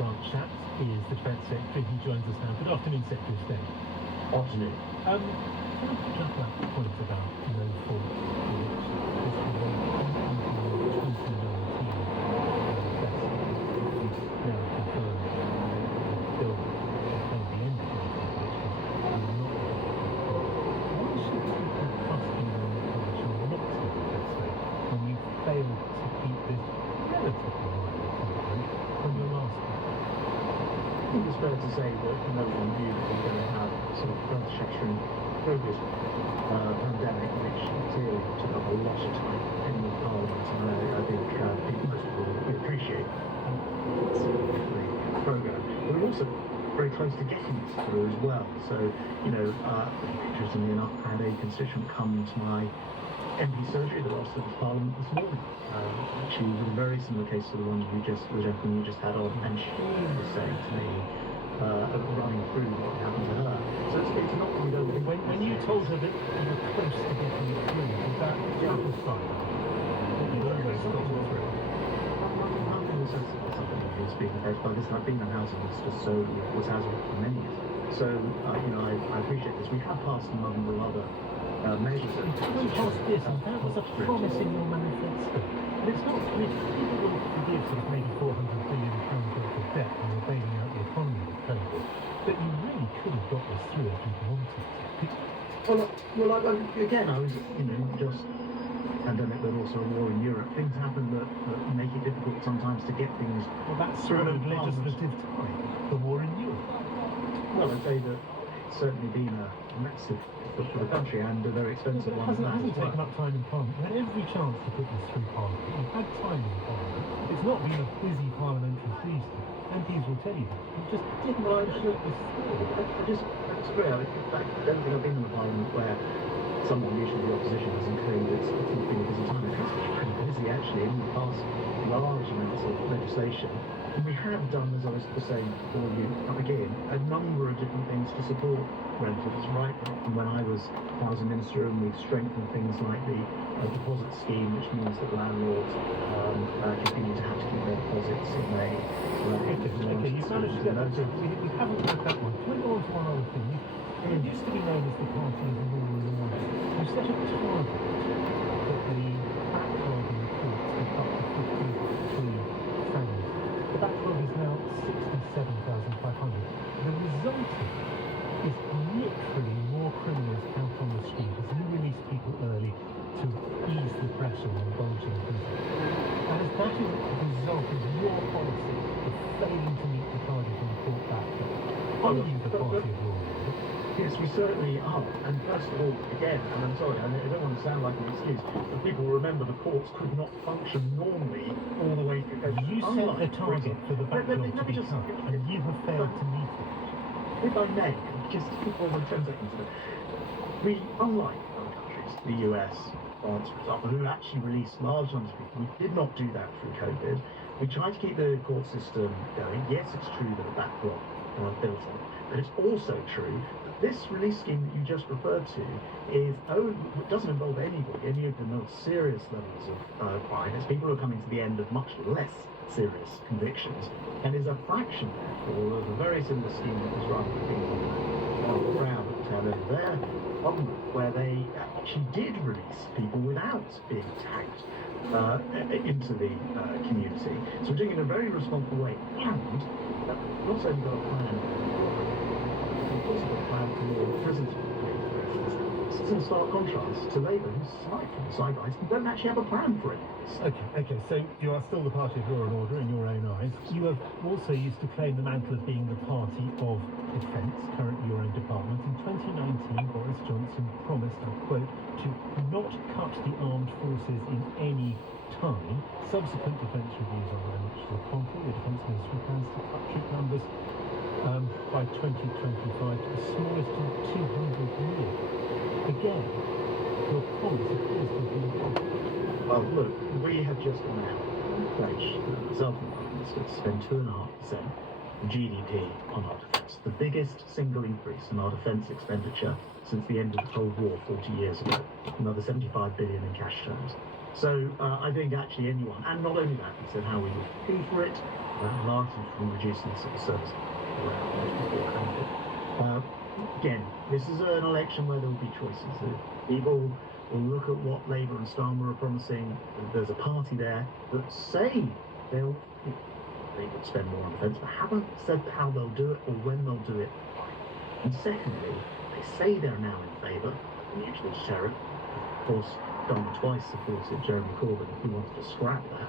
Grant Shapps is the Defence Secretary. He joins us now. Good afternoon, Secretary of State. Afternoon. Can I pick up that point about no fault election? This was a 2019 now confirmed bill at the end of the election will not why should people trust you when you publish your not to be State when you failed to keep this relatively minor commitment from your last one? I think it's fair to say that no one knew that we were going to have sort of earth-shattering COVID pandemic, which clearly took up a lot of time in the Parliament, and I think most people would appreciate the programme. We were also very close to getting this through as well. So, interestingly enough, I had a constituent come to my MP surgery, the last of the Parliament this morning. Actually, with a very similar case to the one the gentleman you just had on, and she was saying to me, running through what happened to her. So it's not that we don't think... When you told her that you were close to getting it through, did that satisfy her? You almost got it through. Nothing was sensible, something that was being led by this. I've been in housing minister, so was housing for many years. So, I appreciate this. We have passed a number of other measures. You haven't passed this, and that was a promise in your manifesto. And it's not, people will forgive sort of maybe £400 billion worth of debt and you're bailing out the economy with COVID, but you really could have got this through if you'd wanted to. Again, I was, not just pandemic, but also a war in Europe. Things happen that make it difficult sometimes to get things. Well, that's sort of legislative time, the war in Europe. Well, I'd say that it's certainly been a massive for the country and a very expensive one. It hasn't taken up time in Parliament. You had every chance to put this through Parliament. You've had time in Parliament. It's not been a busy parliamentary season. MPs will tell you that. You just didn't want to put this through. I disagree. In fact, I don't think I've been in a Parliament where someone, usually the opposition, has claimed it's been a busy time. It has been pretty busy, actually, and we passed large amounts of legislation. And we have done, as I was saying before you come again, a number of different things to support renters, right from when I was housing minister, and we've strengthened things like the deposit scheme, which means that landlords continue to have to keep their deposits in a... Okay, you've managed to get that through. We haven't had that one. Can we go on to one other thing? It used to be known as the party of the law and order. You set a target that the backlog in the courts is up to 53,000. The backlog is now 67,500. The result of it is literally more criminals out on the street as you release people early to ease the pressure on bulging prisons. And as that is a result of your policy of failing to meet the target in the court backlog, are you the party of law? Yes, we certainly are. And first of all, again, and I'm sorry, I don't want to sound like an excuse, but people will remember the courts could not function normally all the way through. You set a target for the backlog to be cut, and you have failed to meet it. If I may, just for 10 seconds, we, unlike other countries, the US, France, for example, who actually released large numbers of people, we did not do that through COVID. We tried to keep the court system going. Yes, it's true that a backlog built on, but it's also true that this release scheme that you just referred to doesn't involve anybody, any of the most serious levels of crime. It's people who are coming to the end of much less serious convictions, and is a fraction, therefore, of a very similar scheme that was run on the ground at the tail end there, government where they actually did release people without being tagged into the community. So we're doing it in a very responsible way, and we've also got a plan. We've also got a plan for more prisons. This is in stark contrast to Labour, who's slight from the sidelines and don't actually have a plan for it. Okay, so you are still the party of law and order in your own eyes. You have also used to claim the mantle of being the party of defence, currently your own department. In 2019, Boris Johnson promised, I quote, to not cut the armed forces in any time. Subsequent defence reviews are very much to the contrary. The Defence Ministry plans to cut troop numbers by 2025 to the smallest in 200 years. Again, your promise appears to be Well, look, we have just gone out and pledged myself and the Prime Minister to spend 2.5% of GDP on our defence, the biggest single increase in our defence expenditure since the end of the Cold War 40 years ago, another 75 billion in cash terms. So I think actually anyone, and not only that, we said how we would pay for it, largely from reducing the civil service around again, this is an election where there will be choices. People will look at what Labour and Starmer are promising. There's a party there that say they would spend more on defence, but haven't said how they'll do it or when they'll do it. And secondly, they say they're now in favour of mutual deterrent. Of course, Starmer twice supported Jeremy Corbyn if he wanted to scrap that.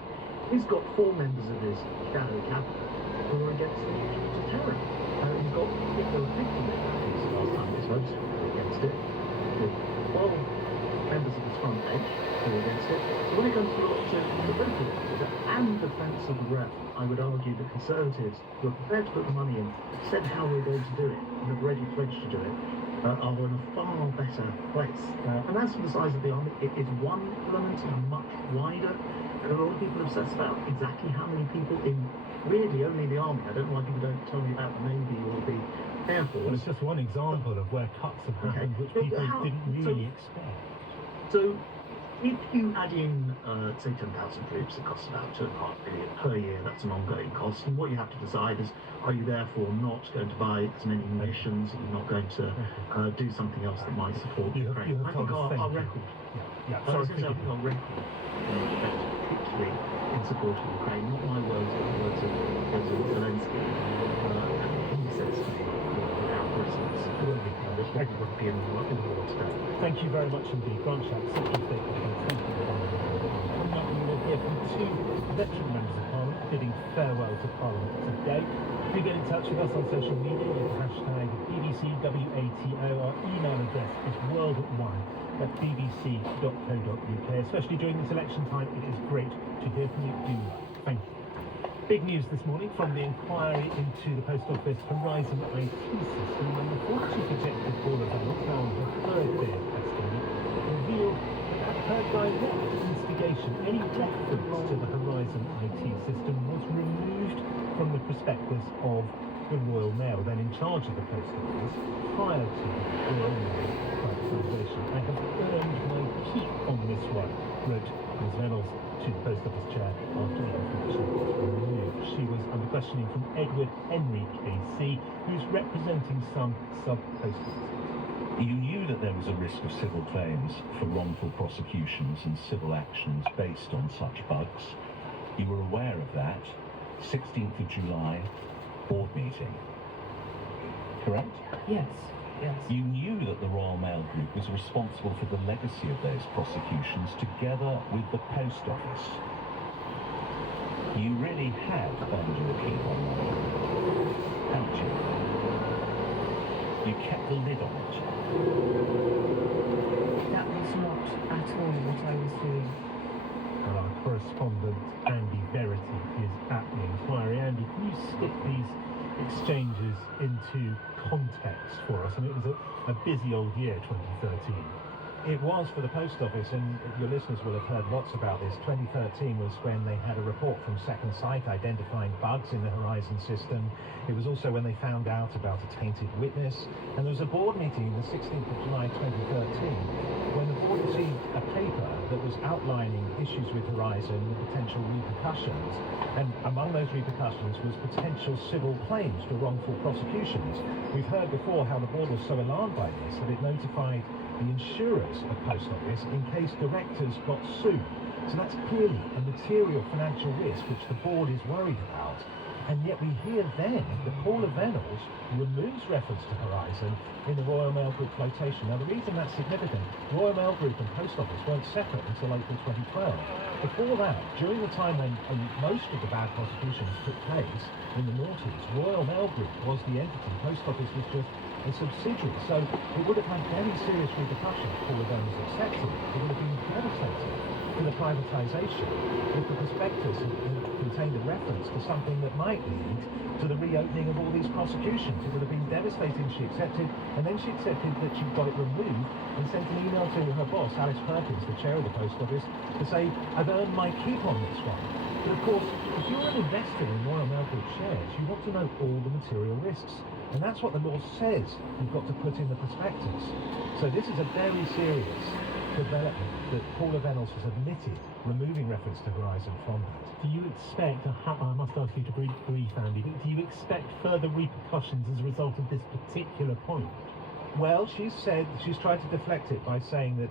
He's got 4 members of his shadow cabinet who are against the mutual deterrent. He's got particular victim in that piece last time his votes were against it. With 12 members of his front bench who are against it. So when it comes to the benefit and defence of the realm, I would argue that Conservatives who are prepared to put the money in, said how we're going to do it, and have already pledged to do it, are in a far better place. And as for the size of the army, it is one element of much wider. And a lot of people obsess about exactly how many people in really only the army. I don't know why people don't tell me about the Navy or the Air Force. Well, it's just one example of where cuts have happened, which people didn't really expect. So, if you add in, say, 10,000 troops, it costs about 2.5 billion per year. That's an ongoing cost. And what you have to decide is, are you therefore not going to buy as many munitions? Are you not going to do something else that might support Ukraine? I think our record. I was going to say, I think our record, particularly in support of Ukraine, not my words, but the words of President Zelensky. He says to me, without Christmas, it would be in the war today. Thank you very much indeed. Grant Shapps, Secretary of State for Defence. Thank you for coming up. We will hear from 2 veteran members of Parliament bidding farewell to Parliament today. Do get in touch with us on social media with the hashtag BBCWATO. Our email address is worldwide@bbc.co.uk. Especially during this election time, it is great to hear from you. Do thank you. Big news this morning from the inquiry into the Post Office Horizon IT system, when the former Chief Executive Board of Health found her third day of testing revealed that her direct instigation, any reference to the Horizon IT system, was removed from the prospectus of the Royal Mail, then in charge of the Post Office, prior to the Royal Mail privatisation. I have earned my keep on this one, wrote Ms Reynolds to the Post Office chair after the information was removed. She was under questioning from Edward Henry KC, who's representing some sub-post offices. You knew that there was a risk of civil claims for wrongful prosecutions and civil actions based on such bugs. You were aware of that. 16th of July, board meeting. Correct? Yes. You knew that the Royal Mail Group was responsible for the legacy of those prosecutions together with the Post Office. You really had earned your keep on that, hadn't you? You kept the lid on it. That was not at all what I was doing. Well, our correspondent Andy Verity is at the inquiry. Andy, can you stick these exchanges into context for us? I mean, it was a busy old year, 2013. It was for the Post Office, and your listeners will have heard lots about this. 2013 was when they had a report from Second Sight identifying bugs in the Horizon system. It was also when they found out about a tainted witness. And there was a board meeting the 16th of July 2013 when the board received a paper that was outlining issues with Horizon and potential repercussions. And among those repercussions was potential civil claims for wrongful prosecutions. We've heard before how the board was so alarmed by this that it notified the insurers of Post Office in case directors got sued. So that's clearly a material financial risk which the board is worried about. And yet we hear then that Paula Venables removes reference to Horizon in the Royal Mail Group flotation. Now the reason that's significant, Royal Mail Group and Post Office weren't separate until April 2012. Before that, during the time when most of the bad prosecutions took place in the noughties, Royal Mail Group was the entity, Post Office was just a subsidiary. So it would have had very serious repercussions if Paula Venables accepted it. It would have been devastating for the privatisation if the prospectus had contained a reference to something that might lead to the reopening of all these prosecutions. It would have been devastating if she accepted, and then she accepted that she'd got it removed and sent an email to her boss, Alice Perkins, the chair of the Post Office, to say, I've earned my keep on this one. But of course, if you're an investor in Royal Mail Group shares, you want to know all the material risks. And that's what the law says you've got to put in the prospectus. So this is a very serious development that Paula Venables has admitted removing reference to Horizon from that. Do you expect, I must ask you to brief Andy, but do you expect further repercussions as a result of this particular point? Well, she's tried to deflect it by saying that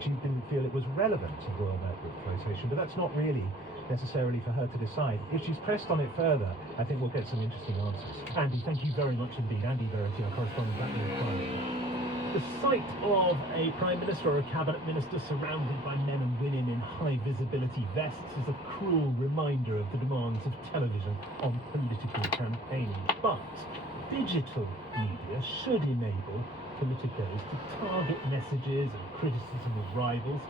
she didn't feel it was relevant to Royal Mail Group flotation, but that's not really necessarily for her to decide. If she's pressed on it further, I think we'll get some interesting answers. Andy, thank you very much indeed. Andy Verity, our correspondent at the Times. The sight of a Prime Minister or a Cabinet Minister surrounded by men and women in high visibility vests is a cruel reminder of the demands of television on political campaigning. But digital media should enable politicos to target messages and criticism of rivals,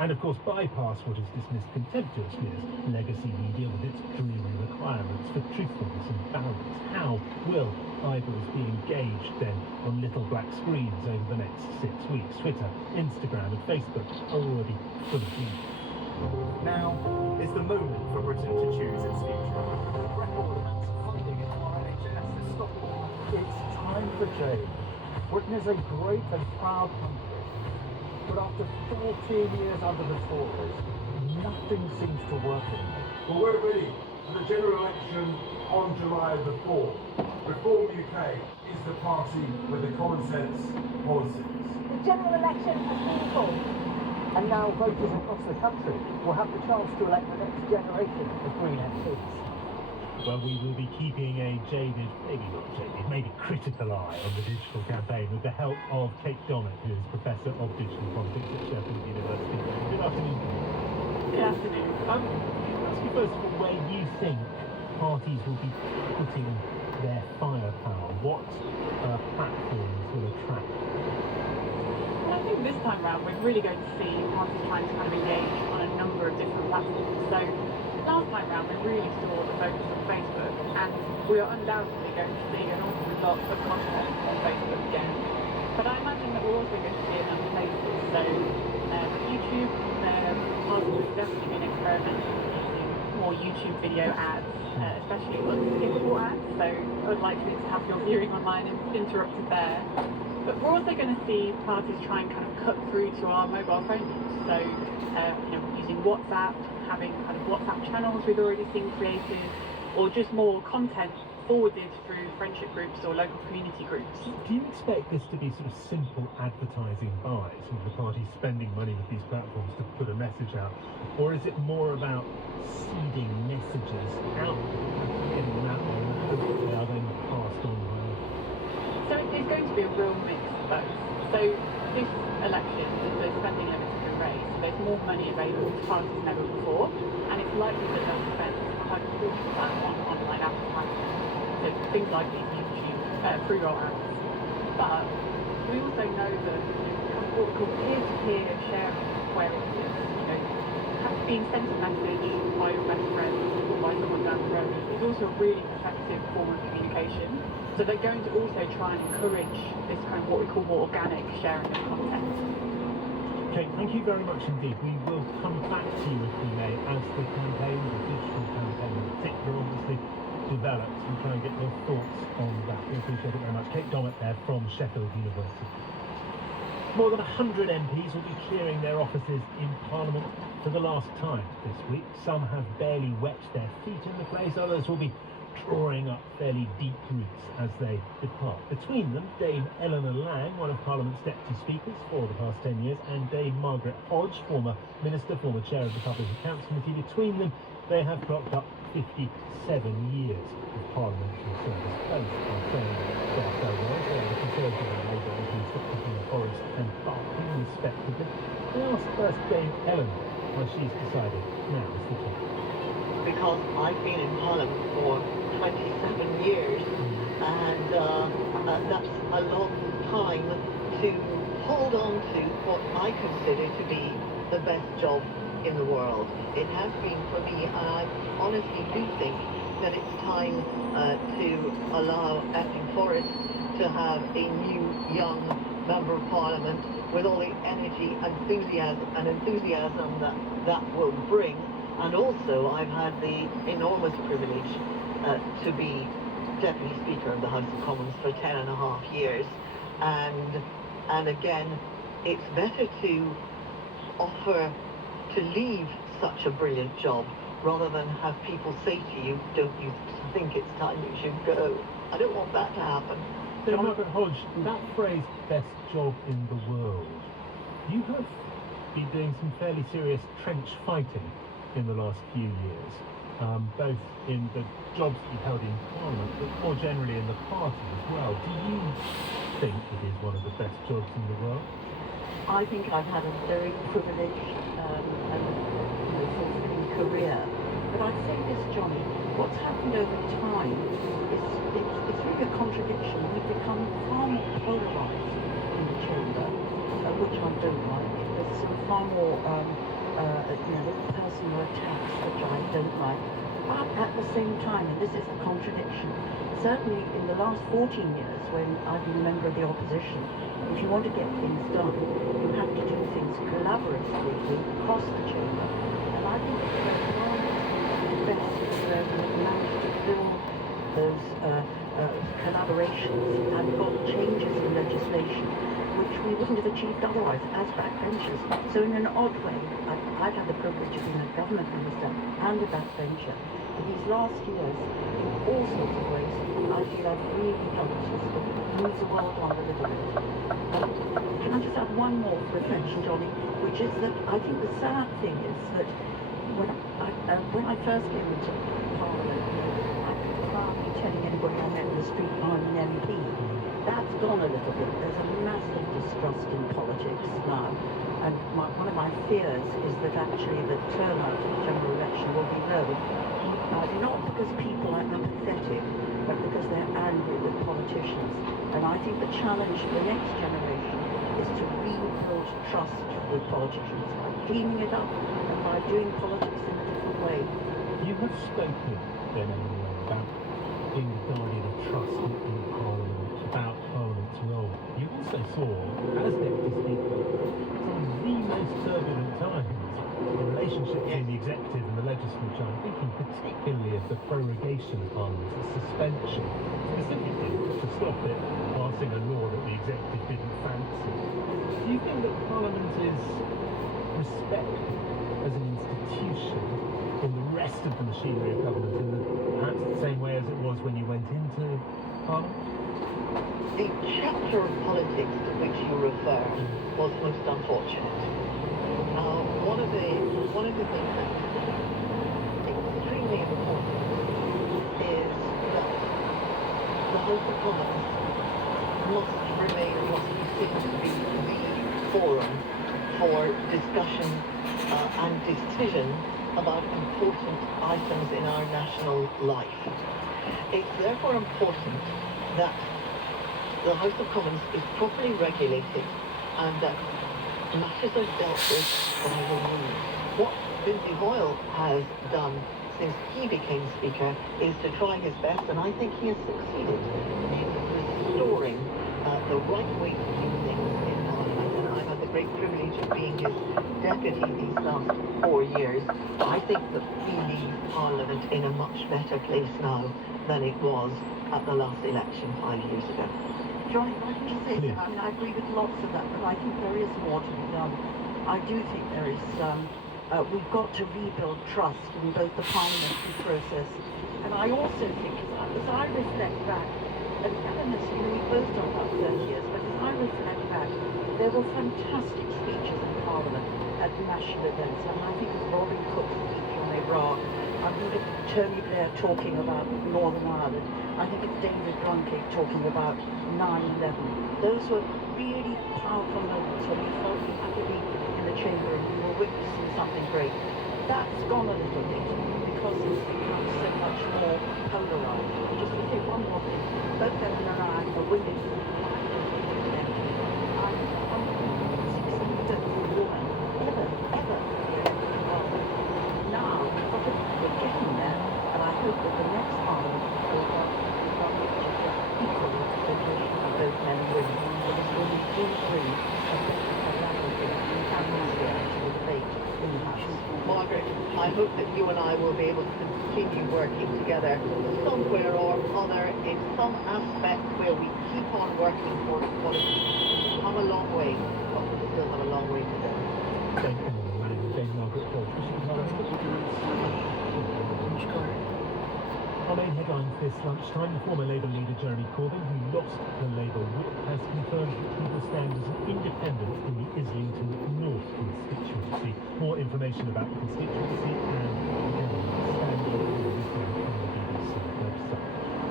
and of course bypass what is dismissed contemptuously as legacy media with its dreary requirements for truthfulness and balance. How will eyeballs be engaged then on little black screens over the next 6 weeks? Twitter, Instagram and Facebook are already full of these. Now is the moment for Britain to choose its future. Record amounts of funding in our NHS is stopping. It's time for change. Britain is a great and proud country, but after 14 years under the Tories, nothing seems to work anymore. Well, we're ready for the general election on July the 4th. Reform UK is the party with the common sense policies. The general election has been called. And now voters across the country will have the chance to elect the next generation of Green MPs. Well, we will be keeping a jaded, maybe not jaded, maybe critical eye on the digital campaign with the help of Kate Dommett, who is Professor of Digital Politics at Sheffield University. Good afternoon. Good afternoon. Can I ask you first of all where you think parties will be putting their firepower? What platforms will attract? Well, I think this time round we're really going to see parties trying to kind of engage on a number of different platforms. So last time round we really saw the focus on Facebook, and we are undoubtedly going to see an awful lot of content on Facebook again. But I imagine that we're also going to see it in other places. So YouTube, parties will definitely be an experiment using more YouTube video ads, especially unskippable ads. So unlikely to have your viewing online interrupted there. But we're also going to see parties try and kind of cut through to our mobile phone use. So, using WhatsApp, having kind of WhatsApp channels we've already seen created, or just more content forwarded through friendship groups or local community groups. Do you expect this to be sort of simple advertising buys, with the parties spending money with these platforms to put a message out? Or is it more about seeding messages out, getting them out there, and hopefully they are then passed on by others? So it's going to be a real mix of both. So this election, the spending limits have been raised, so there's more money available to parties than ever before, and it's likely that they'll spend quite a portion of that on online advertising. So things like these YouTube pre-roll ads. But we also know that what we call peer-to-peer sharing, where it's being sent a message by your best friend or by someone down the road, is also a really effective form of communication. So they're going to also try and encourage this kind of what we call more organic sharing of content. Okay, thank you very much indeed. We will come back to you, if we may, as the campaign, the digital campaign in particular, obviously develops, and try and get your thoughts on that. We appreciate it very much. Kate Dommett there from Sheffield University. More than 100 MPs will be clearing their offices in Parliament for the last time this week. Some have barely wet their feet in the place, others will be drawing up fairly deep roots as they depart. Between them, Dame Eleanor Lang, one of Parliament's deputy speakers for the past 10 years, and Dame Margaret Hodge, former minister, former chair of the Public Accounts Committee. Between them, they have clocked up 57 years of parliamentary service. Both are saying their farewells. They are the Conservative and Labour MPs for Picking Forest and Barking, respectively. We asked first Dame Eleanor why she's decided now is the time. Because I've been in Parliament for 27 years, and that's a long time to hold on to what I consider to be the best job in the world. It has been for me, and I honestly do think that it's time to allow Epping Forest to have a new, young Member of Parliament with all the energy, enthusiasm that will bring. And also, I've had the enormous privilege to be Deputy Speaker of the House of Commons for 10.5 years. And again, it's better to offer to leave such a brilliant job rather than have people say to you, don't you think it's time you should go? I don't want that to happen. So, Margaret Hodge, that phrase, best job in the world, you have been doing some fairly serious trench fighting in the last few years, both in the jobs that you've held in Parliament, but more generally in the party as well. Do you think it is one of the best jobs in the world? I think I've had a very privileged and fulfilling career. But I say this, Johnny, what's happened over time is it's really a contradiction. We've become far more polarised in the chamber, which I don't like. There's some far more personal attacks, which I don't like. But at the same time, and this is the contradiction, certainly in the last 14 years when I've been a member of the opposition, if you want to get things done, you have to do things collaboratively across the chamber. And I think that the best where we've managed to build those collaborations and got changes in legislation which we wouldn't have achieved otherwise as backbenchers. So in an odd way, I've had the privilege of being a government minister and a backbencher. In these last years, in all sorts of ways, I feel I've really helped us to move the world on a little bit. Can I just add one more reflection, Johnny, which is that I think the sad thing is that when I first came into Parliament, I could hardly telling anybody I met in the street I'm an MP. That's gone a little bit. There's a massive distrust in politics now. And one of my fears is that actually the turnout in the general election will be low. Not because people are apathetic, but because they're angry with politicians. And I think the challenge for the next generation is to rebuild trust with politicians by cleaning it up and by doing politics in a different way. You have spoken then about being the guardian of trust in Parliament, about Parliament's role. You also saw, as Deputy Speaker, some of the most turbulent times in the relationship between the executive and the legislature. I'm thinking particularly of the prorogation of Parliament, the suspension, specifically to stop it passing a law that the executive didn't fancy. Do you think that Parliament is respected as an institution in the rest of the machinery of government in perhaps the same way as it was when you went into Parliament? The chapter of politics to which you refer was most unfortunate. One of the things that's extremely important is that the House of Commons must remain what we seem to be the forum for discussion and decision about important items in our national life. It's therefore important that the House of Commons is properly regulated and that matters are dealt with by the rules. What Lindsay Hoyle has done since he became Speaker is to try his best, and I think he has succeeded in restoring the right way to do things in Parliament. And I've had the great privilege of being his deputy these last 4 years. I think that we leave Parliament in a much better place now than it was at the last election 5 years ago. Johnny, I can just say, I mean, I agree with lots of that, but I think there is more to be done. I do think there is, we've got to rebuild trust in both the parliamentary process And I also think, as I reflect back, and Eleanor, we both talk about 30 years, but as I reflect back, there were fantastic speeches in Parliament at national events, and I think it's Robin Cook speaking on Iraq. I think it's Tony Blair talking about Northern Ireland. I think it's David Blunkett talking about 9/11. Those were really powerful moments when we felt we had to be in the chamber and we were witnessing something great. That's gone a little bit because it's become so much more polarised. Just to say one more thing, both Eleanor and I are women. I'm the 16th woman ever involved. Now, we're getting there, and I hope that the next Parliament will have equal representation of both men and women, because when we do bring a better collaborative and easier to the debate in the House. Margaret, I hope that you and I will be able to continue working together somewhere or other in some aspect where we keep on working for equality. We've come a long way, but we still have a long way to go. Jane Cameron, Madam Jane Margaret Hill. Our main headlines this lunchtime: the former Labour leader Jeremy Corbyn, who lost the Labour whip, has confirmed that he will stand as an independent in the Islington North constituency. More information about the constituency and standing on the BBC website.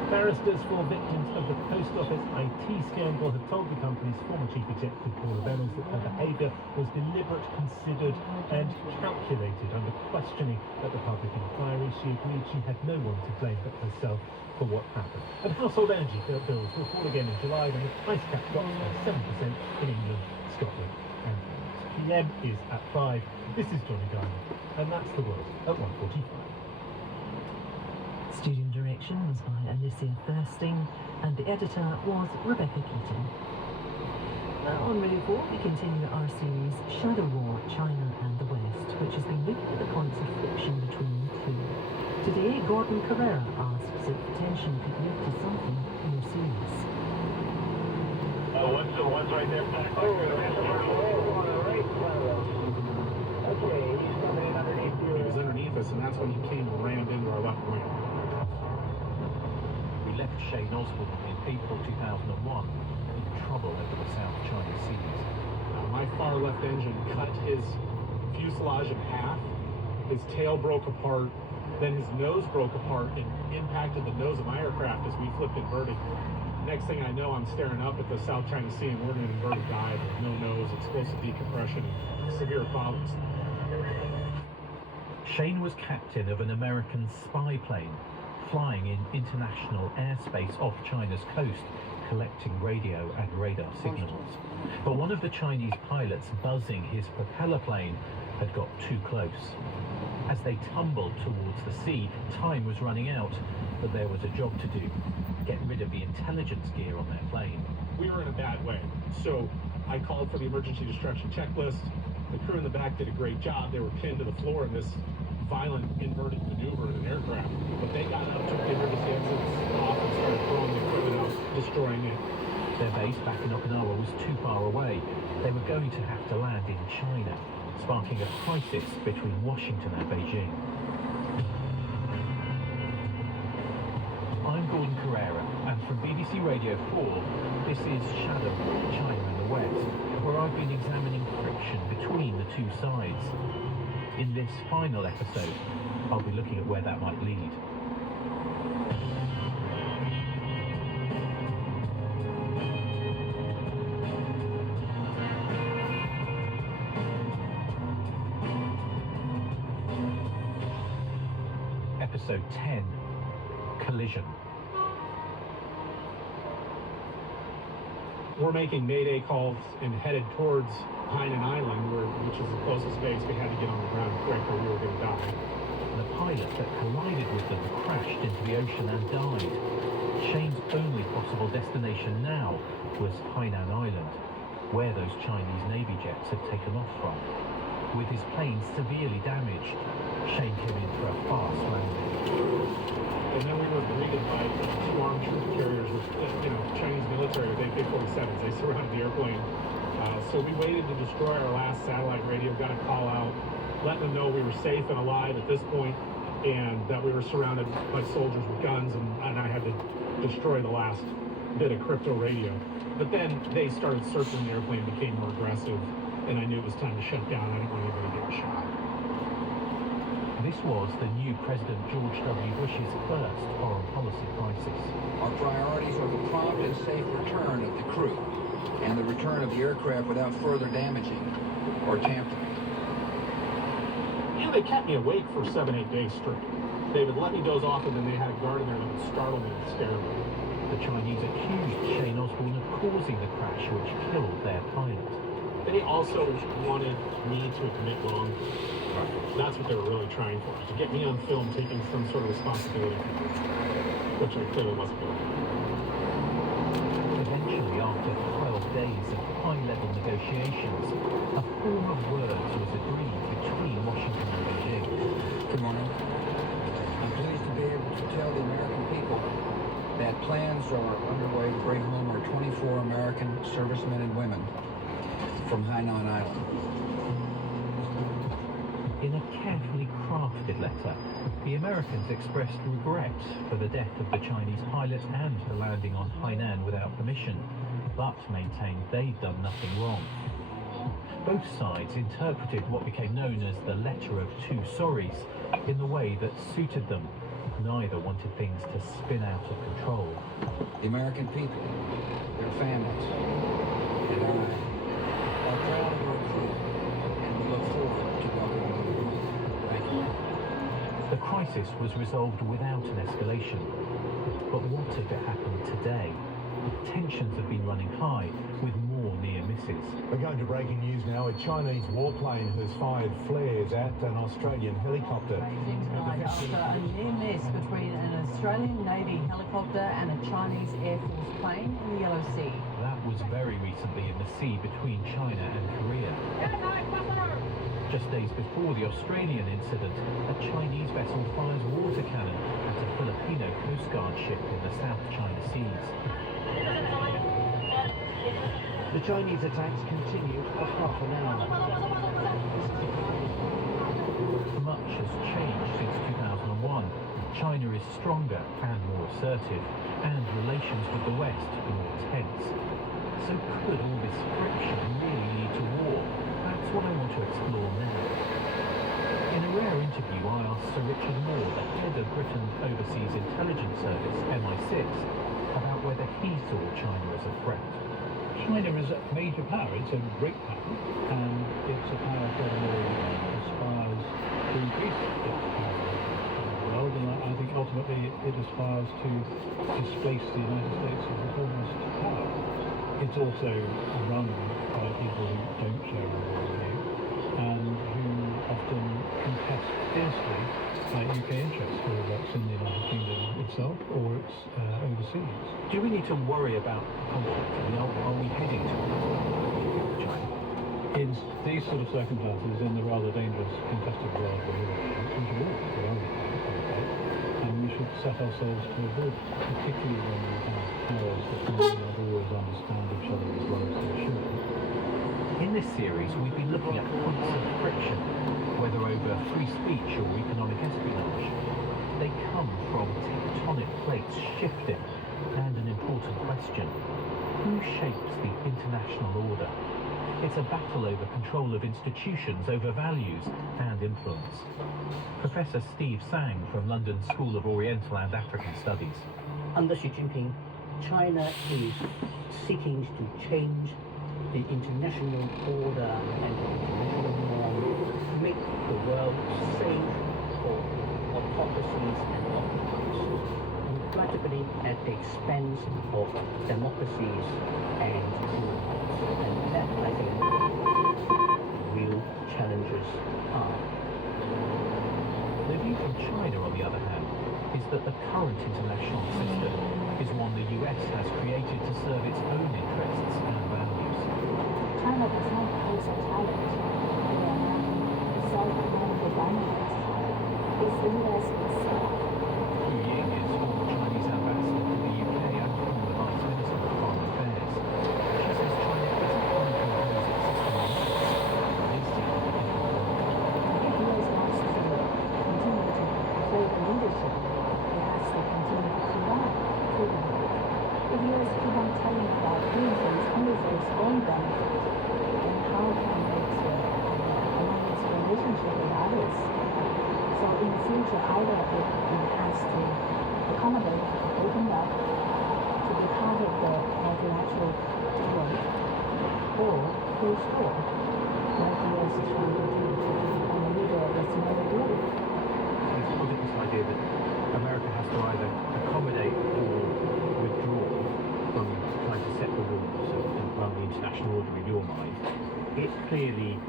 Barristers for victims of the Post Office IT scandal have told the company's former chief executive Paula Bennells that her behaviour was deliberate, considered and calculated. Under questioning at the public inquiry, she agreed she had no one to blame but herself for what happened. And household energy bills will fall again in July when the price cap drops by 7% in England, Scotland and Wales. PM is at 5. This is Johnny Diamond, and that's the world at 1:45. Studio direction was by Alicia Thirsting, and the editor was Rebecca Keaton. Now on Radio 4, we continue our series Shadow War, China and the West, which has been looking at the points of friction between the two. Today, Gordon Carrera asks if tension could lead to something more serious. One's right there. Okay, he's coming in underneath you. He was underneath us, and that's when he came and rammed into our left wing. We left Shane Osborne in April 2001 in trouble over the South China Seas. My far left engine cut his fuselage in half. His tail broke apart. Then his nose broke apart and impacted the nose of my aircraft as we flipped inverted. Next thing I know, I'm staring up at the South China Sea and we're in an inverted dive with no nose, explosive decompression, and severe problems. Shane was captain of an American spy plane flying in international airspace off China's coast, collecting radio and radar signals. But one of the Chinese pilots buzzing his propeller plane had got too close. As they tumbled towards the sea, time was running out, but there was a job to do. Get rid of the intelligence gear on their plane. We were in a bad way, so I called for the emergency destruction checklist. The crew in the back did a great job. They were pinned to the floor in this violent inverted maneuver in an aircraft, but they got up, took the emergency exits off and started throwing the equipment out, destroying it. Their base back in Okinawa was too far away. They were going to have to land in China, sparking a crisis between Washington and Beijing. I'm Gordon Carrera, and from BBC Radio 4, this is Shadow War, China and the West, where I've been examining friction between the two sides. In this final episode, I'll be looking at where that might lead. Episode 10, Collision. We're making Mayday calls and headed towards Hainan Island, which is the closest base. We had to get on the ground quick or we were going to die. The pilot that collided with them crashed into the ocean and died. Shane's only possible destination now was Hainan Island, where those Chinese Navy jets had taken off from. With his plane severely damaged, Shane came in for a fast landing. And then we were greeted by two armed troop carriers with, Chinese military with AK-47s. They surrounded the airplane. So we waited to destroy our last satellite radio, got a call out, letting them know we were safe and alive at this point. and that we were surrounded by soldiers with guns, and I had to destroy the last bit of crypto radio. But then they started searching the airplane, became more aggressive, and I knew it was time to shut down. I didn't want anybody getting shot. This was the new President George W. Bush's first foreign policy crisis. Our priorities are the prompt and safe return of the crew and the return of the aircraft without further damaging or tampering. You know, they kept me awake for 7-8 days straight. They would let me doze off, and then they had a guard in there that would startle me and scare me. The Chinese accused Shane Osborne of causing the crash which killed their pilot. They also wanted me to admit wrong. That's what they were really trying for, to get me on film taking some sort of responsibility, which I clearly wasn't doing. Eventually, after 12 days of high-level negotiations, a form of words was agreed between Washington and Beijing. Good morning. I'm pleased to be able to tell the American people that plans are underway to bring home our 24 American servicemen and women from Hainan Island. In a carefully crafted letter, the Americans expressed regret for the death of the Chinese pilot and the landing on Hainan without permission, but maintained they'd done nothing wrong. Both sides interpreted what became known as the Letter of Two Sorries in the way that suited them. Neither wanted things to spin out of control. The American people, their families, and I are proud of our crew, and we look forward to welcoming them home. Thank you. The crisis was resolved without an escalation. But what if it happened today? Tensions have been running high, with more near misses. We're going to breaking news now. A Chinese warplane has fired flares at an Australian helicopter. Beijing tonight after a near miss between an Australian Navy helicopter and a Chinese Air Force plane in the Yellow Sea. That was very recently in the sea between China and Korea. Just days before the Australian incident, a Chinese vessel fires water cannon at a Filipino Coast Guard ship in the South China Seas. The Chinese attacks continued for half an hour. Much has changed since 2001. China is stronger and more assertive, and relations with the West more tense. So could all this friction really lead to war? That's what I want to explore now. In a rare interview, I asked Sir Richard Moore, the head of Britain's Overseas Intelligence Service, MI6, about whether he saw China as a threat. China is a major power, it's a great power, and it's a power that aspires to increase its power in the world, and I think ultimately it aspires to displace the United States as the foremost power. It's also run by people who don't share our worldview, and who often contest fiercely UK interests, whether that's in the United Kingdom itself or it's overseas. Do we need to worry about conflict? I mean, are we heading to China? In these sort of circumstances, in the rather dangerous contested world we're living in, we should always be on conflict, and we should set ourselves to avoid it, particularly when we have powers that may not always understand each other as well as they should. In this series, we've been looking at points of friction, whether over free speech or economic espionage. They come from tectonic plates shifting, and an important question: who shapes the international order? It's a battle over control of institutions, over values and influence. Professor Steve Tsang from London School of Oriental and African Studies. Under Xi Jinping, China is seeking to change the international order and the international norm to make the world safe for autocracies and autocrats, practically at the expense of democracies and rule. And that, I think, real challenges are. The view from China, on the other hand, is that the current international system is one the US has created to serve its own interests and values. China does not pose a challenge. They are not self-economic benefits. Its interests itself. Hu Ying is former Chinese ambassador to the UK and former Vice Minister for Foreign Affairs. She says China isn't going to impose its system on us. It is taking a different approach. It US wants to continue to play future, either it has to accommodate, open up to be part of the multilateral world, or close door, like the US is trying to do, and the middle of the smaller globe. It's not this idea that America has to either accommodate or withdraw from trying to set the rules and run the international order in your mind. It clearly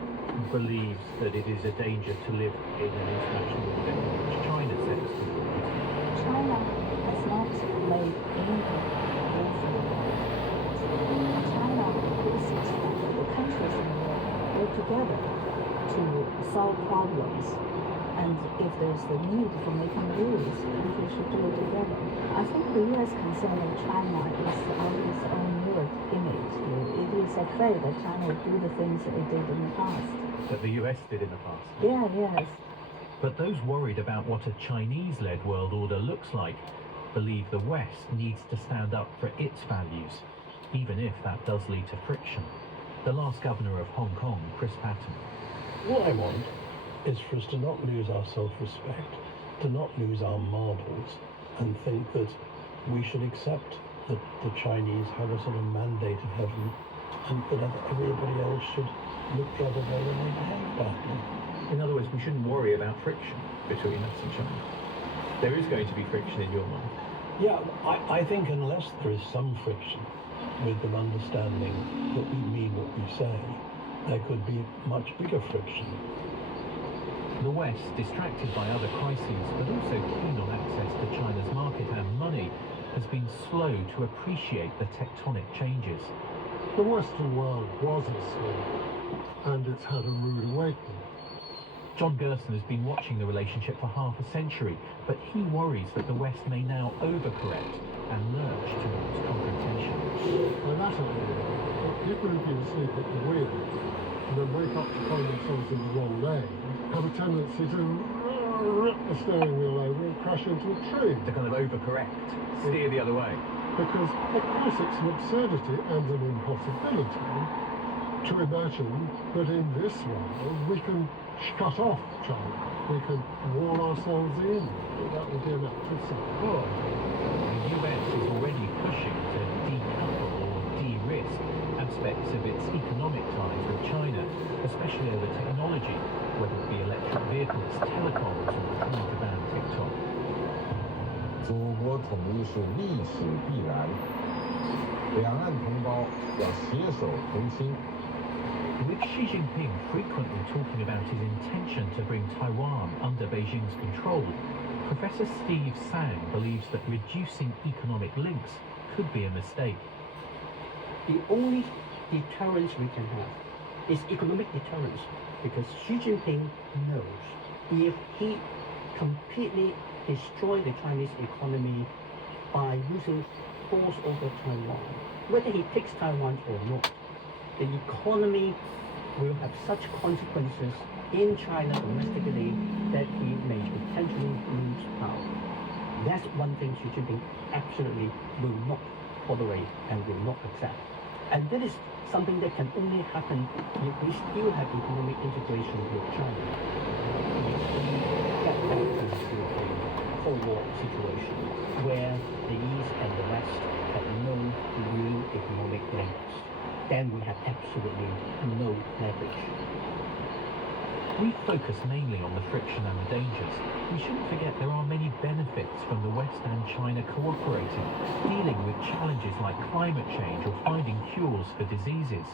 believes that it is a danger to live in an international order in which China sets the rules. China has not made any China wishes that the countries in the world work together to solve problems. And if there's the need for making rules, countries should do it together. I think the U.S. concern of China is on its own mirror image. It is afraid that China will do the things that it did in the past. That the US did in the past. Yeah, yes. But those worried about what a Chinese-led world order looks like believe the West needs to stand up for its values, even if that does lead to friction. The last governor of Hong Kong, Chris Patten. What I want is for us to not lose our self-respect, to not lose our marbles, and think that we should accept that the Chinese have a sort of mandate of heaven, and that everybody else should look the other way when they behave badly. In other words, we shouldn't worry about friction between us and China. There is going to be friction in your mind. Yeah, I think unless there is some friction with an understanding that we mean what we say, there could be much bigger friction. The West, distracted by other crises, but also keen on access to China's market and money, has been slow to appreciate the tectonic changes. The Western world was asleep, and it's had a rude awakening. John Gerson has been watching the relationship for half a century, but he worries that the West may now overcorrect and lurch towards confrontation. By that I mean, people who've been asleep at the wheel and then wake up to find themselves in the wrong lane have a tendency to rip the steering wheel over and crash into a tree. To kind of overcorrect, steer the other way. Because, of course, it's an absurdity and an impossibility to imagine that in this world we can shut off China. We can wall ourselves in. That would be an act of self-harm. The US is already pushing to decouple or de-risk aspects of its economic ties with China, especially over technology, whether it be electric vehicles, telecoms, or trying to ban TikTok. 祖国统一是历史必然，两岸同胞要携手同心。 With Xi Jinping frequently talking about his intention to bring Taiwan under Beijing's control, Professor Steve Sang believes that reducing economic links could be a mistake. The only deterrence we can have is economic deterrence, because Xi Jinping knows if he completely destroys the Chinese economy by using force over Taiwan, whether he takes Taiwan or not, the economy will have such consequences in China domestically that he may potentially lose power. That's one thing Xi Jinping absolutely will not tolerate and will not accept. And that is something that can only happen if we still have economic integration with China. Get back into a Cold War situation where the East and the West have no real economic links. Then we have absolutely no leverage. We focus mainly on the friction and the dangers. We shouldn't forget there are many benefits from the West and China cooperating, dealing with challenges like climate change or finding cures for diseases.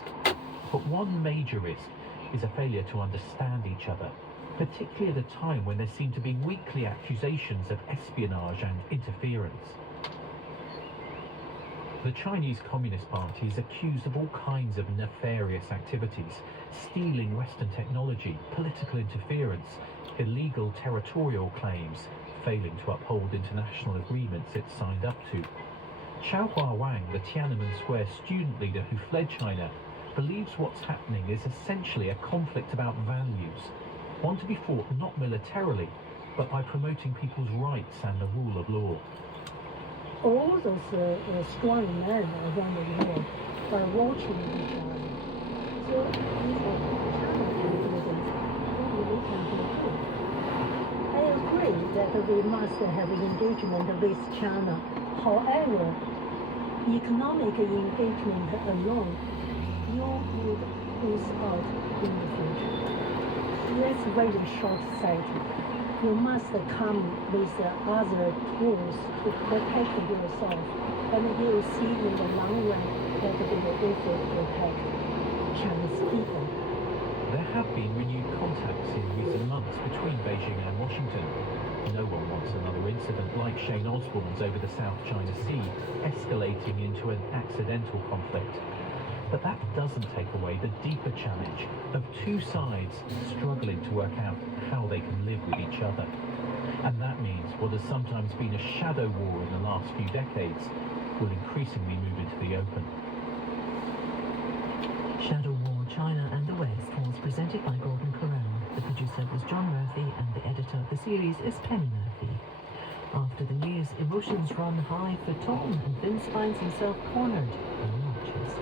But one major risk is a failure to understand each other, particularly at a time when there seem to be weekly accusations of espionage and interference. The Chinese Communist Party is accused of all kinds of nefarious activities, stealing Western technology, political interference, illegal territorial claims, failing to uphold international agreements it signed up to. Xiaohua Wang, the Tiananmen Square student leader who fled China, believes what's happening is essentially a conflict about values, one to be fought not militarily, but by promoting people's rights and the rule of law. All those strong men around the world are watching each other. So if China can do this, maybe we can do too. I agree that we must have engagement with China. However, economic engagement alone, you would lose out in the future. That's very short-sighted. You must come with other tools to protect yourself, and you will see in the long run that it will also protect Chinese people. There have been renewed contacts in recent months between Beijing and Washington. No one wants another incident like Shane Osborne's over the South China Sea, escalating into an accidental conflict. But that doesn't take away the deeper challenge of two sides struggling to work out how they can live with each other. And that means what has sometimes been a shadow war in the last few decades will increasingly move into the open. Shadow War, China and the West was presented by Gordon Corral. The producer was John Murphy and the editor of the series is Penny Murphy. After the news, emotions run high for Tom and Vince finds himself cornered and watches.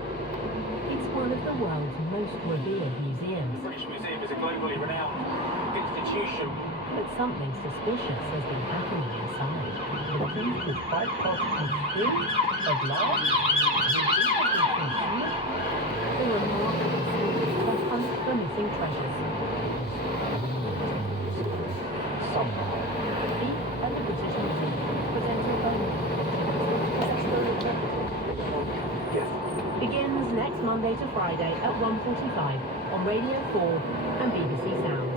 It's one of the world's most revered museums. The British Museum is a globally renowned institution. But something suspicious has been happening inside. The thief was quite possibly free of love. The remarkable series of hunt for missing treasures. Somehow. Thief and the British Museum, presented by begins next Monday to Friday at 1:45 on Radio 4 and BBC Sounds.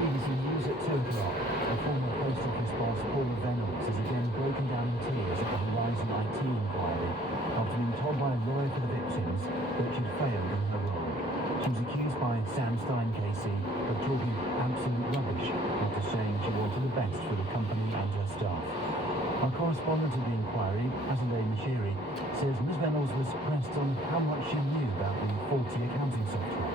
BBC News at 2 o'clock. A former Post Office boss, Paula Reynolds, is again broken down in tears at the Horizon IT inquiry after being told by a lawyer for the victims that she'd failed in her role. She was accused by Sam Steincasey of talking absolute rubbish after saying she wanted the best for the company and her staff. Our correspondent of the inquiry, Azalea Mashiri, says Ms Reynolds was pressed on how much she knew about the faulty accounting software.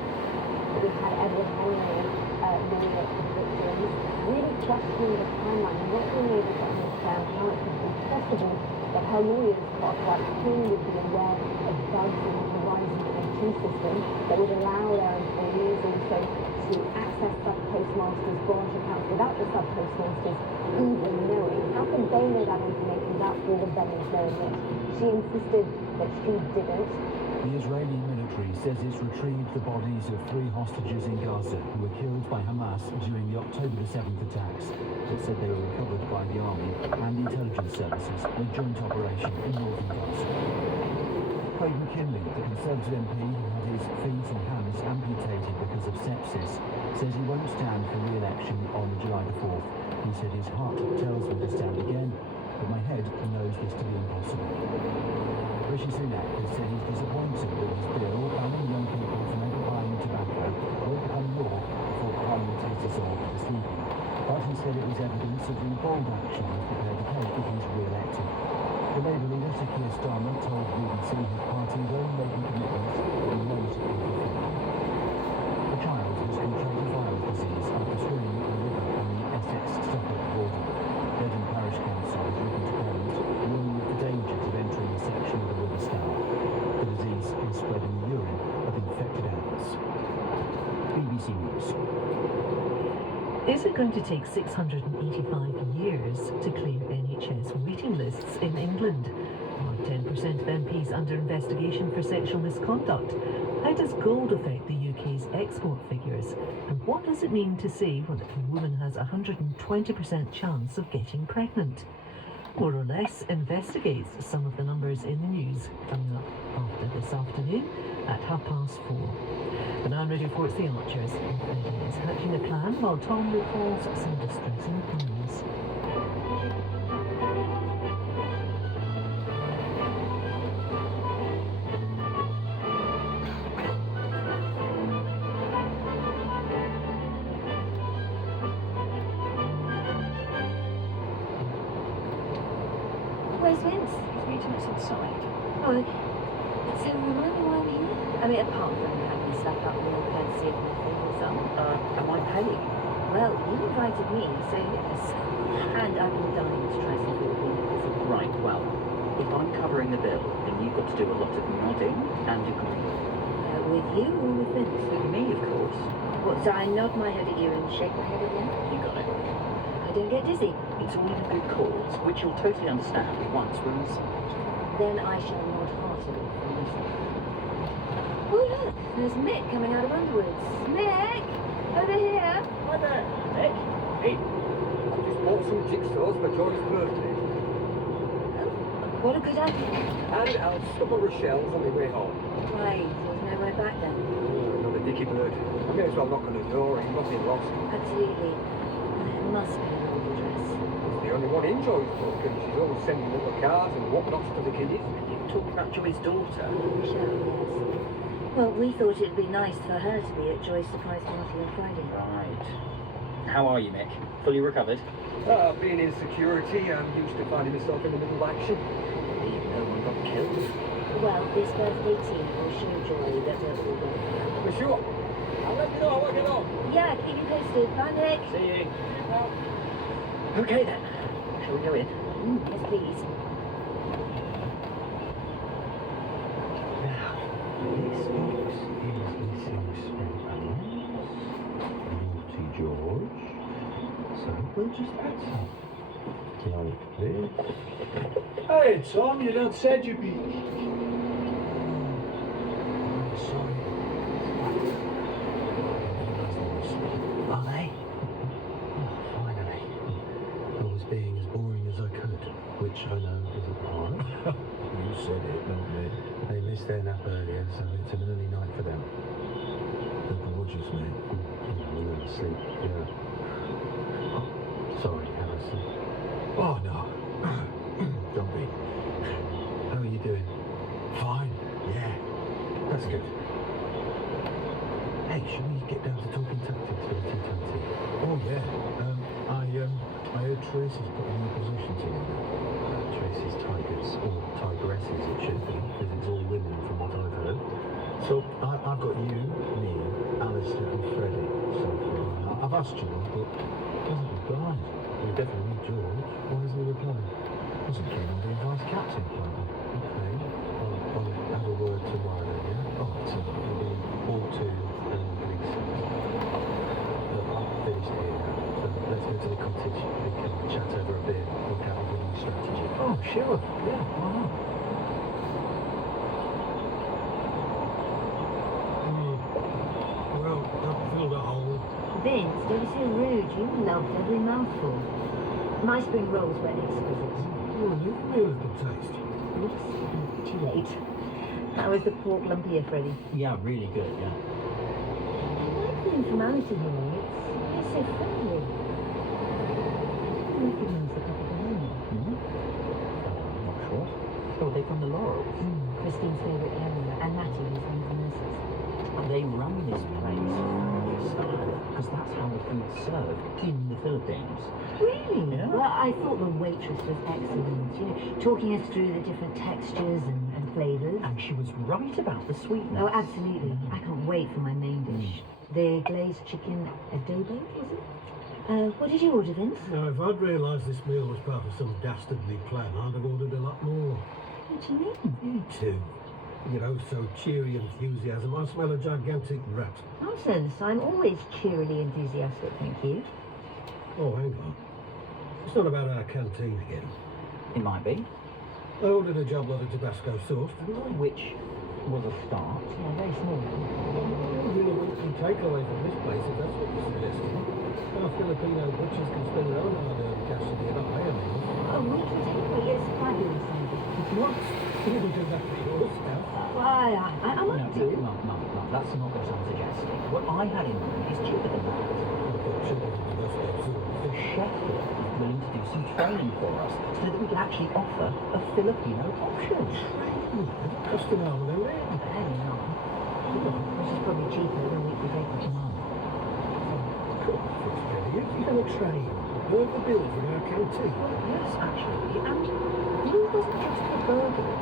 We had Edward Henry, lawyer for victims, really questioning the timeline and not being able to understand how it could be possible that her lawyers got right who would be aware of bugs in the Horizon IT system that would allow their employees also to access sub-postmasters' branch accounts without the sub-postmasters even knowing. How could they know that information without all of them knowing it? She insisted that she didn't. The Israeli military says it's retrieved the bodies of 3 hostages in Gaza who were killed by Hamas during the October the 7th attacks. It said they were recovered by the army and the intelligence services in a joint operation in northern Gaza. Craig McKinley, the Conservative MP who had his feet and hands amputated because of sepsis, says he won't stand for re-election on July the 4th. He said his heart tells me to stand again, but my head knows this to be impossible. Rishi Sunak has said he's disappointed that his bill banning young people from ever buying tobacco will become law before Prime Minister Solve this evening. But he said it was evidence of the bold action he's prepared to take if he's re-elected. The Labour leader, Sir Keir Starmer, told BBC his party is only making commitments that he knows it will fulfil. A child has contracted viral disease after swimming in a river on the Essex-Suffolk border. Devon Parish Council has written to parents warning of the dangers of entering the section of the River Stour. The disease is spread in the urine of infected animals. BBC News. Is it going to take 685 years to clear NHS waiting lists in England? Are 10% of MPs under investigation for sexual misconduct? How does gold affect the UK's export figures? And what does it mean to say when a woman has a 120% chance of getting pregnant? More or less investigates some of the numbers in the news, coming up after this afternoon at 4:30. The Now on Radio 4's The Archers, and Freddie is hatching a plan while Tom recalls some distressing plans. Where's Vince? He's meeting us inside. Oh, okay. So remind me why I'm here? I mean, apart from having stuff up with your courtesy of nothing or something. Am I paying? Well, you invited me, so yes. And I've been dying to try something with you. Right, well, If I'm covering the bill, then you've got to do a lot of nodding and agreeing. With you or with Vince? With me, of course. What, so I nod my head at you and shake my head at you? You got it. I don't get dizzy. It's all in good cause, which you'll totally understand once we're inside. Then I shall nod heartily for myself. Oh look, there's Mick coming out of Underwoods. Mick! Over here! Hi there, Mick. Hey, I've just bought some jigsaws for Joy's birthday. What a good idea. And I'll stop at Rochelle's on my way home. Right, there's no way back then. Another dicky bird. I may as well knock on the door, he's not been lost. Absolutely. There must be an old address. He's the only one in Joy's book, and she's always sending little cards and whatnots to the kiddies. You're talking about Joy's daughter? Rochelle, yes. Well, we thought it'd be nice for her to be at Joy's surprise party on Friday. Right. How are you, Mick? Fully recovered? Being in security, I'm used to finding myself in the middle of action. No one got killed. Well, this birthday tea will show Joy that we're all good. For sure. I'll let you know how I get on. Yeah, keep you posted. Bye, Nick. See you. Okay then. Shall we go in? Yes, please. Now, this box is missing some Naughty George. So we'll just add some. Like this. Hey, Tom, you done said you'd be... Sorry. Are they? Oh, finally. I was being as boring as I could, which I know isn't hard. You said it, not me. They missed their nap earlier, so it's an early night for them. The gorgeous, mate. We were asleep, yeah. Oh, sorry, Alison. Oh, no. Don't be. How are you doing? Fine, yeah. That's good. Hey, should we get down to talking tactics for the T20? Oh, yeah. I heard Tracy's put a new position together. Tracy's Tigers, or Tigresses it should be, because it's all women from what I've heard. So I've got you, me, Alistair and Freddie so far. I've asked George, but he hasn't replied. We definitely need George. Why hasn't he replied? Wasn't keen on being vice captain, apparently. Okay. I'll have a word tomorrow then, yeah? Oh, so it'll be all two and Gleeson. I've finished here now, so let's go to the cottage. We can chat over a beer, work out a winning strategy. Oh, sure. Yeah, why not? Well, that filled a hole. Vince, don't be so rude. You loved every mouthful. My spring rolls were exquisite. Oh, you really good taste. Oops, too late. How was the pork lumpia, Freddie? Yeah, really good, yeah. I like the informality here. It's so friendly. I recognise the couple behind me. Not sure. Oh, are they from the Laurels? Christine's favourite area, and Matty is one of the nurses. And they run this place family style, because that's how the food's served in the Philippines. Really? Yeah. Well, I thought the waitress was excellent. You know, talking us through the different textures and flavours. And she was right about the sweetness. Oh, absolutely. I can't wait for my main dish. The glazed chicken adobo, was it? What did you order, Vince? Now, if I'd realised this meal was part of some dastardly plan, I'd have ordered a lot more. What do you mean? You too. You know, so cheery enthusiasm. I smell a gigantic rat. Nonsense. I'm always cheerily enthusiastic, thank you. Oh, hang on. It's not about our canteen again. It might be. I ordered a job lot of Tabasco sauce, didn't I? Which was a start. Yeah, very small. I really want some takeaway from this place, if that's what you're suggesting. Our Filipino butchers can spend their own hard-earned cash in the other higher meals. Oh, we can take it. It's fabulous, Sandy. What? You will do that for yours now? Why, I might do. No, that's not what I'm suggesting. What I had in mind is cheaper than that. The chef here is willing to do some training for us so that we can actually offer a Filipino option. Just an hour, then, eh? Hang on. Which is probably cheaper than we could take with mum. You're going to train. Heard the bill from our canteen. Yes, actually. And Lou doesn't just for burgers.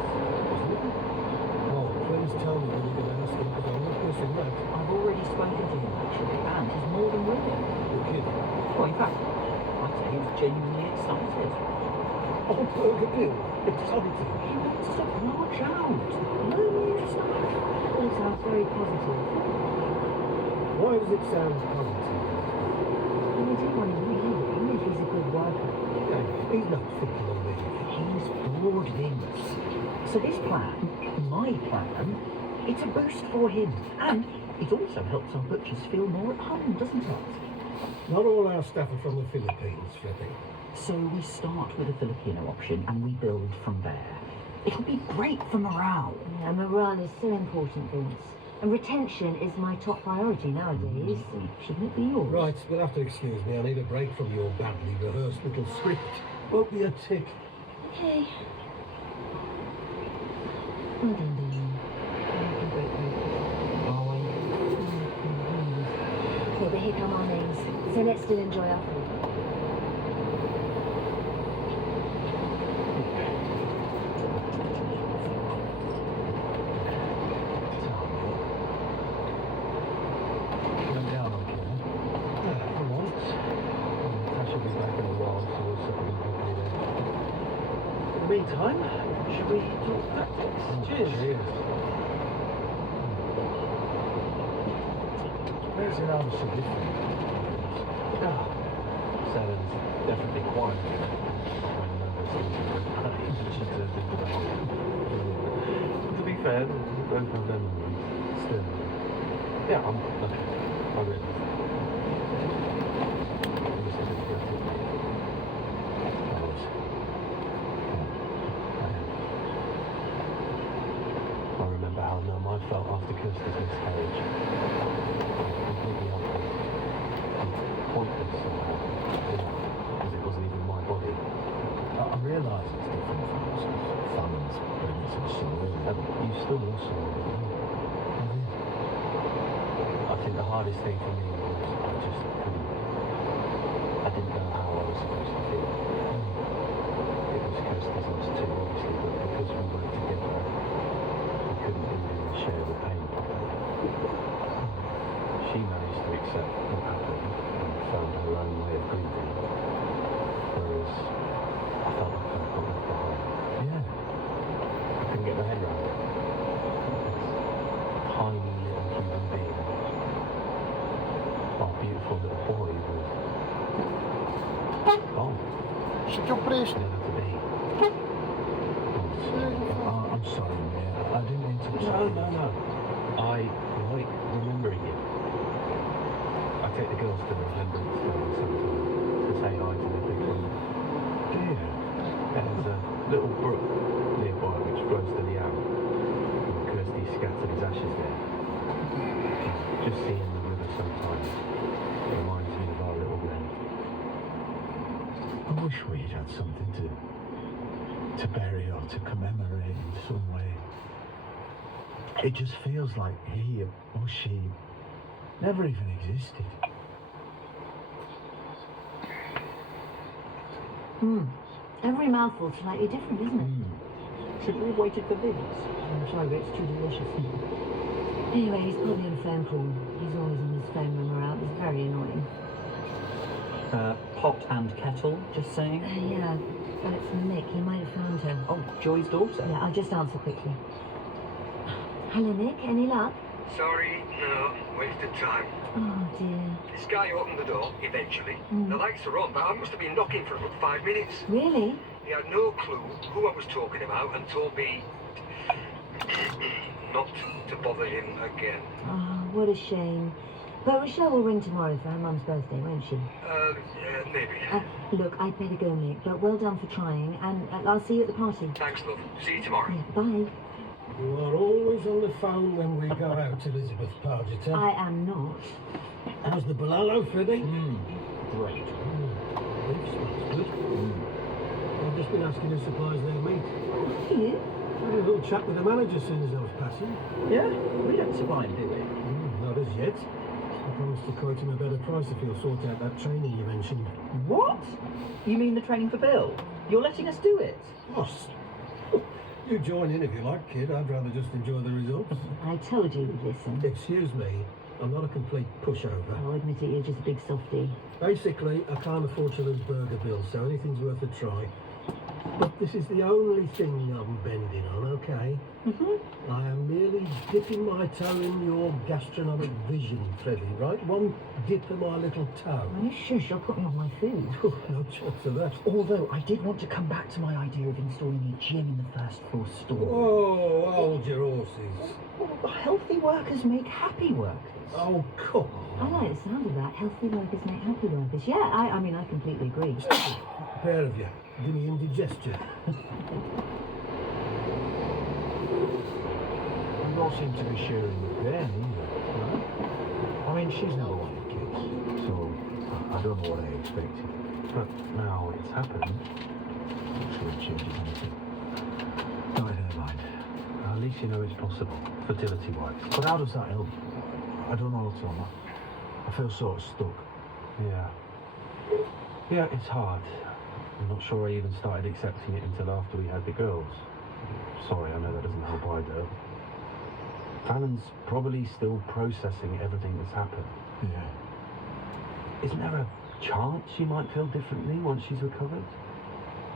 Oh, please tell me when you're going to ask him, because I'm not missing that. I've already spoken to him, actually, and he's more than willing. You're kidding. Well, in fact, I'd say he was genuinely excited. Oh, Burger Bill, exciting. Stop, march out. No, stop. All sounds very positive. Why does it sound positive? Well, we don't want him leaving if he's a good worker. He's not thinking of leaving. He's bored of English. So this plan, my plan, it's a boost for him. And it also helps our butchers feel more at home, doesn't it? Not all our staff are from the Philippines, Flippy. So we start with a Filipino option and we build from there. It'll be great for morale. Yeah, morale is so important, Vince. And retention is my top priority nowadays. Shouldn't it be yours? Right, we'll have to excuse me. I need a break from your badly rehearsed little script. Won't be a tick. Okay. Well done, Dean. Okay, but here come our names. So let's still enjoy our food. Went down on Karen. For once. I should be back in a while, so we'll settle in properly then. In the meantime, should we talk tactics? Cheers. Where's the other significant? Salon's definitely quiet. When nervous things are going crazy, she turns into the whole. To be fair, both of them still. Yeah, I'm okay. I really. I remember how numb I felt after Kirsty's miscarriage. Completely awful. Pointless somehow. Because it wasn't even my body. I realise it's different from us. Fallon's pregnancy was so early. You still also. I think the hardest thing for me was I just couldn't. I didn't know how I was supposed to feel. It was Kirsty's loss too, obviously, but because we worked together, we couldn't really share the pain properly. She managed to accept what happened and found her own way of grieving, whereas I felt like I got left behind. Yeah. I couldn't get my head around it. This tiny little human being, our beautiful little boy was gone. Never to be. I'm sorry, Mia. I didn't mean to. No. I like remembering it. I take the girls to the Remembrance Stone sometimes to say hi to their big one. Dear. There's a little brook nearby which flows to the Arrow. And Kirsty scattered his ashes there. Just seeing the river sometimes reminds me of our little Glen. I wish we'd had something to bury or to commemorate in some way. It just feels like he or she never even existed. Every mouthful's slightly different, isn't it? Should we have waited for Vince? I'm sorry, but it's too delicious. Anyway, he's probably on a phone call. He's always on his phone when we're out. It's very annoying. Pot and kettle, just saying? Yeah, but it's Mick. He might have found her. Oh, Joy's daughter? Yeah, I'll just answer quickly. Hello, Mick. Any luck? Sorry, no, wasted time. Oh, dear. This guy opened the door, eventually. The lights are on, but I must have been knocking for a good 5 minutes. Really? He had no clue who I was talking about and told me not to bother him again. Oh, what a shame. But Rochelle will ring tomorrow for her mum's birthday, won't she? Yeah, maybe. Look, I'd better go, Mick, but well done for trying, and I'll see you at the party. Thanks, love. See you tomorrow. Yeah, bye. You are always on the phone when we go out, Elizabeth Pargeter. I am not. How's the Balalo, Freddie? Great. Beef smells good. I've just been asking who supplies their meat. You? I had a little chat with the manager as soon as I was passing. Yeah? We don't supply him, do we? Not as yet. I promised to quote him a better price if he'll sort out that training you mentioned. What? You mean the training for Bill? You're letting us do it? Ross. You join in if you like, kid. I'd rather just enjoy the results. I told you you'd listen. Excuse me. I'm not a complete pushover. I'll admit it, you're just a big softie. Basically, I can't afford to lose Burger Bill, so anything's worth a try. But This is the only thing I'm bending on, okay? I am merely dipping my toe in your gastronomic vision, Freddie, right? One dip of my little toe. Oh, shush, you're putting on my food. No chance of that. Although I did want to come back to my idea of installing a gym in the first floor store. Oh, hold your horses. Well, healthy workers make happy workers. Oh, come I like the sound of that. Healthy workers make happy workers. Yeah, I mean, I completely agree. pair of you. Give me indigestion. You don't seem to be sharing with Ben either, right? I mean, she's never wanted kids, so I don't know what I expected. But now it's happened, I'm sure it changes anything. No, never mind. At least you know it's possible, fertility-wise. But how does that help? I don't know, Tom. I feel sort of stuck. Yeah. Yeah, it's hard. I'm not sure I even started accepting it until after we had the girls. Sorry, I know that doesn't help either. Fallon's probably still processing everything that's happened. Yeah. Isn't there a chance she might feel differently once she's recovered?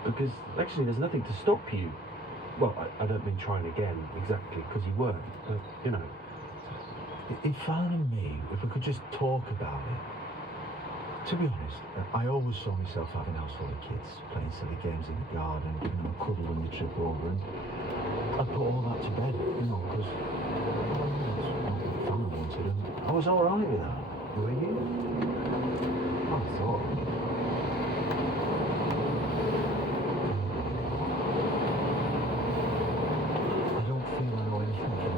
Because actually there's nothing to stop you. Well, I don't mean trying again, exactly, because you weren't, but, you know. If Fallon and me, if we could just talk about it. To be honest, I always saw myself having a house full of kids, playing silly games in the garden, giving them a cuddle when they trip over, and I'd put all that to bed, you know, because that's what Fallon wanted, and I was alright with that. Were you? I thought. I don't feel I know anything from you.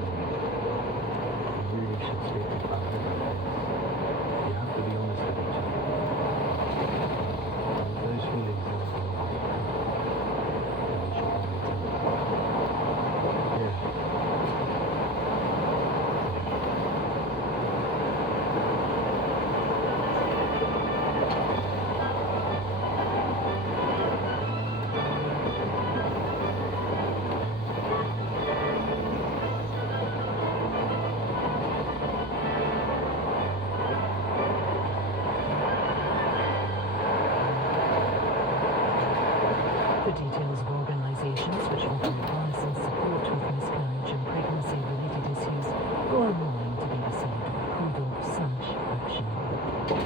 You really should speak to Fallon about this. You have to be honest with each other. And if those feelings are going on, then you should probably tell her. Yeah. The details of organisations which offer advice and support with miscarriage and pregnancy-related issues go online to bbc.co.uk/action. Our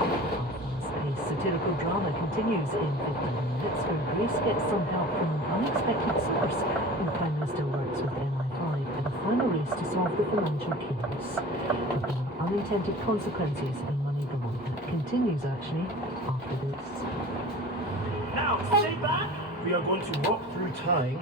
fast-paced satirical drama continues in 15 minutes where Grace gets some help from an unexpected source when the Prime Minister works with MI5 at a final race to solve the financial chaos. But there are unintended consequences and money gone. That continues actually after this. Now, stay back. We are going to walk through time